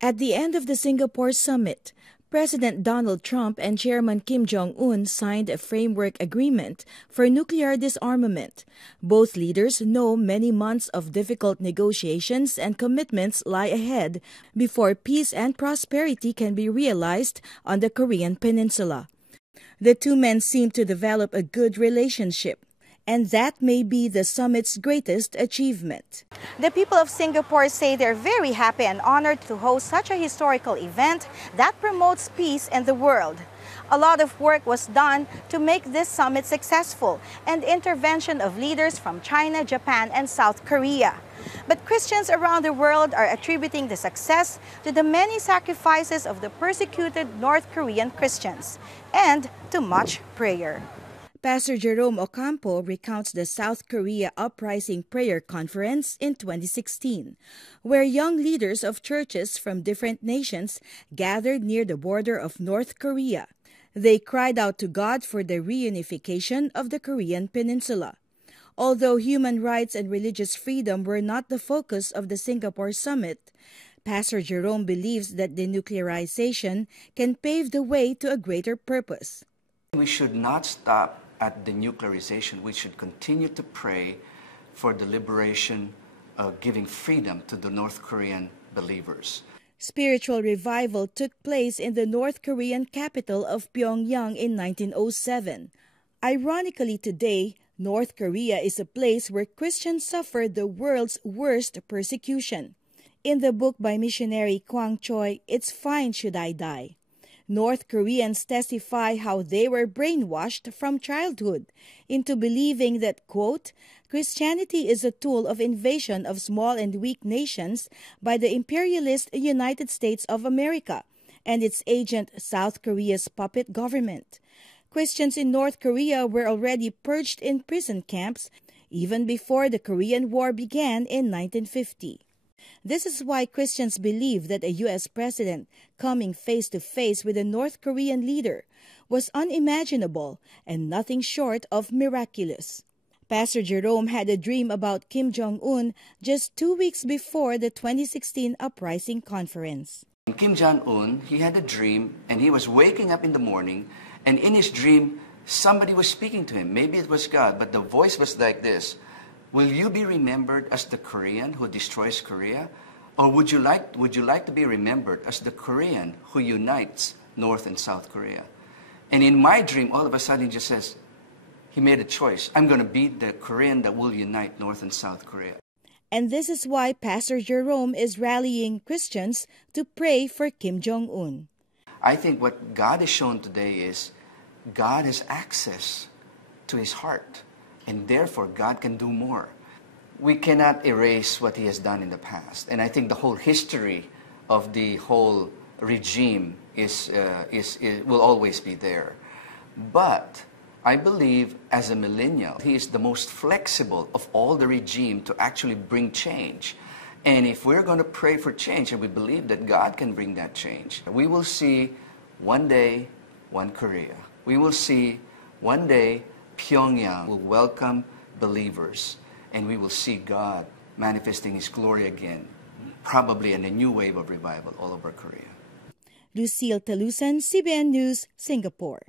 At the end of the Singapore summit, President Donald Trump and Chairman Kim Jong-un signed a framework agreement for nuclear disarmament. Both leaders know many months of difficult negotiations and commitments lie ahead before peace and prosperity can be realized on the Korean Peninsula. The two men seem to develop a good relationship, and that may be the summit's greatest achievement. The people of Singapore say they're very happy and honored to host such a historical event that promotes peace in the world. A lot of work was done to make this summit successful, and intervention of leaders from China, Japan, and South Korea. But Christians around the world are attributing the success to the many sacrifices of the persecuted North Korean Christians and to much prayer. Pastor Jerome Ocampo recounts the South Korea Uprising Prayer Conference in 2016, where young leaders of churches from different nations gathered near the border of North Korea. They cried out to God for the reunification of the Korean Peninsula. Although human rights and religious freedom were not the focus of the Singapore summit, Pastor Jerome believes that denuclearization can pave the way to a greater purpose. We should not stop at denuclearization. We should continue to pray for the liberation of giving freedom to the North Korean believers. Spiritual revival took place in the North Korean capital of Pyongyang in 1907. Ironically, today, North Korea is a place where Christians suffer the world's worst persecution. In the book by missionary Kwang Choi, It's Fine Should I Die, North Koreans testify how they were brainwashed from childhood into believing that, quote, Christianity is a tool of invasion of small and weak nations by the imperialist United States of America and its agent South Korea's puppet government. Christians in North Korea were already purged in prison camps even before the Korean War began in 1950. This is why Christians believe that a U.S. president coming face-to-face with a North Korean leader was unimaginable and nothing short of miraculous. Pastor Jerome had a dream about Kim Jong-un just 2 weeks before the 2016 Uprising Conference. Kim Jong-un, he had a dream, and he was waking up in the morning, and in his dream, somebody was speaking to him. Maybe it was God, but the voice was like this. Will you be remembered as the Korean who destroys Korea? Or would you like to be remembered as the Korean who unites North and South Korea? And in my dream, all of a sudden, he just says, he made a choice. I'm going to be the Korean that will unite North and South Korea. And this is why Pastor Jerome is rallying Christians to pray for Kim Jong-un. I think what God has shown today is God has access to his heart, and therefore God can do more. We cannot erase what he has done in the past, and I think the whole history of the whole regime will always be there. But I believe as a millennial, he is the most flexible of all the regime to actually bring change. And if we're going to pray for change, and we believe that God can bring that change, we will see one day, one Korea. We will see one day Pyongyang will welcome believers, and we will see God manifesting his glory again, probably in a new wave of revival all over Korea. Lucille Talusan, CBN News, Singapore.